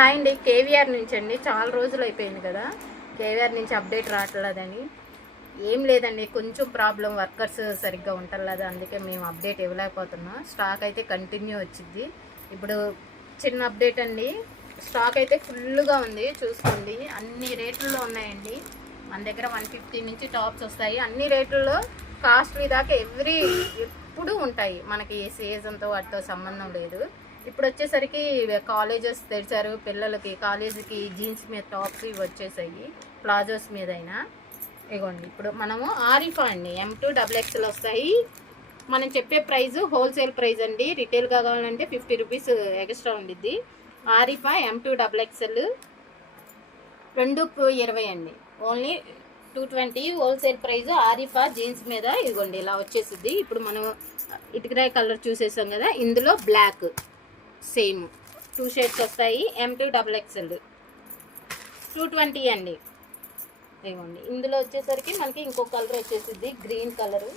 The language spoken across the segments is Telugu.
హాయ్ అండి, కేవీఆర్ నుంచి అండి. చాలా రోజులు అయిపోయింది కదా, కేవీఆర్ నుంచి అప్డేట్ రావట్లేదని. ఏం లేదండి, కొంచెం ప్రాబ్లం, వర్కర్స్ సరిగ్గా ఉండట్లేదు, అందుకే మేము అప్డేట్ ఇవ్వలేకపోతున్నాం. స్టాక్ అయితే కంటిన్యూ వచ్చింది. ఇప్పుడు చిన్న అప్డేట్ అండి, స్టాక్ అయితే ఫుల్గా ఉంది, చూసుకోండి. అన్ని రేట్లలో ఉన్నాయండి. మన దగ్గర 150 నుంచి టాప్స్ వస్తాయి. అన్ని రేట్లలో కాస్ట్లీ దాకా ఎప్పుడు ఉంటాయి. మనకి సీజన్తో వాటితో సంబంధం లేదు. ఇప్పుడు వచ్చేసరికి కాలేజెస్ తెరిచారు, పిల్లలకి కాలేజీకి జీన్స్ మీద టాప్స్ ఇవి వచ్చేసాయి, ప్లాజోస్ మీద అయినా. ఇగోండి, ఇప్పుడు మనము ఆరిఫా అండి, M2 XXL వస్తాయి. మనం చెప్పే ప్రైస్ హోల్సేల్ ప్రైస్ అండి. రిటైల్గా కావాలంటే 50 రూపీస్ ఎక్స్ట్రా ఉండిద్ది. ఆరిఫా M2 XXL 220 అండి, only 220 wholesale price. Arifa jeans మీద ఇదిగోండి ఇలా వచ్చేసిద్ది. ఇప్పుడు మనం ఇటుకరాయి కలర్ చూసేసాం కదా, ఇందులో బ్లాక్ సేమ్ 2 షేడ్స్ వస్తాయి. M2 XXL 220 అండి. ఇదిగోండి, ఇందులో వచ్చేసరికి మనకి ఇంకో కలర్ వచ్చేసిద్ది, గ్రీన్ కలరు.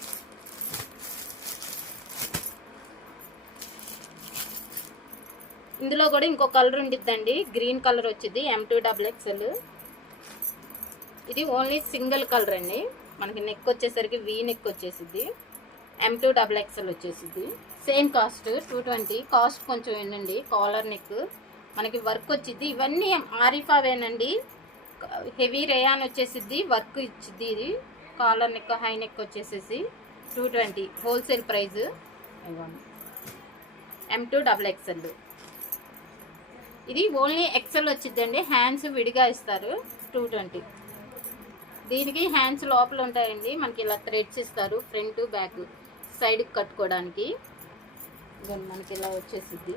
ఇందులో కూడా ఇంకో కలర్ ఉండిద్దండి, గ్రీన్ కలర్ వచ్చింది. M2 XXL ఇది ఓన్లీ సింగిల్ కలర్ అండి. మనకి నెక్ వచ్చేసరికి వీ నెక్ వచ్చేసిద్ది. M2 XXL వచ్చేసిద్ది. Same cost 220. కాస్ట్ కొంచెం ఏంటండి, కాలర్ నెక్ మనకి వర్క్ వచ్చింది. ఇవన్నీ ఆరిఫావేనండి. హెవీ రేయాన్ వచ్చేసిద్ది, వర్క్ ఇచ్చిద్ది. ఇది కాలర్ నెక్, హై నెక్ వచ్చేసేసి 220 హోల్సేల్ ప్రైస్. M2 XXL ఇది ఓన్లీ ఎక్సెల్ వచ్చిద్దండి, హ్యాండ్స్ విడిగా ఇస్తారు. 220. దీనికి హ్యాండ్స్ లోపల ఉంటాయండి, మనకి ఇలా థ్రెడ్స్ ఇస్తారు, ఫ్రంట్ బ్యాక్ సైడ్కి కట్టుకోవడానికి. మనకి ఇలా వచ్చేసిద్ది.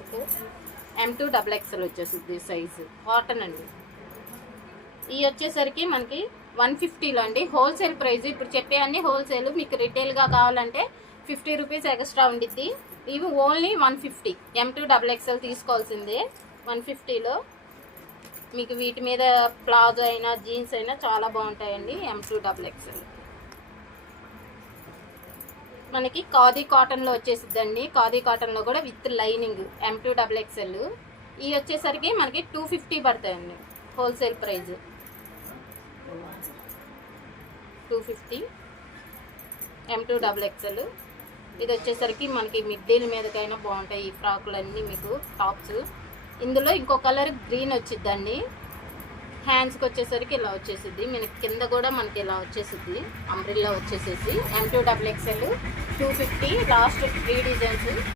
ఓకే, M2 XXL వచ్చేసిద్ది సైజు, కాటన్ అండి. ఇవి వచ్చేసరికి మనకి 150లో అండి, హోల్సేల్ ప్రైస్. ఇప్పుడు చెప్పే అన్ని హోల్సేల్, మీకు రిటైల్గా కావాలంటే 50 రూపీస్ ఎక్స్ట్రా ఉండిద్ది. ఇవి ఓన్లీ 150. M2 XXL తీసుకోవాల్సిందే 150లో. మీకు వీటి మీద ప్లాజో అయినా జీన్స్ అయినా చాలా బాగుంటాయండి. M2 XXL మనకి ఖాదీ కాటన్లో వచ్చేసిద్దండి. ఖాదీ కాటన్లో కూడా విత్ లైనింగ్ M2 XXL. ఇవి వచ్చేసరికి మనకి 250 పడతాయండి హోల్సేల్ ప్రైస్. 250 M2 XXL. ఇది వచ్చేసరికి మనకి మిడ్డీల మీదకైనా బాగుంటాయి ఈ ఫ్రాకులు అన్నీ, మీకు టాప్స్. ఇందులో ఇంకో కలర్ గ్రీన్ వచ్చిద్దండి. హ్యాండ్స్కి వచ్చేసరికి ఇలా వచ్చేసిద్ది, మనకి కింద కూడా మనకి ఇలా వచ్చేసిద్ది, అంబ్రిల్లా వచ్చేసేసి. M2 XXL 250. Last 3 designs.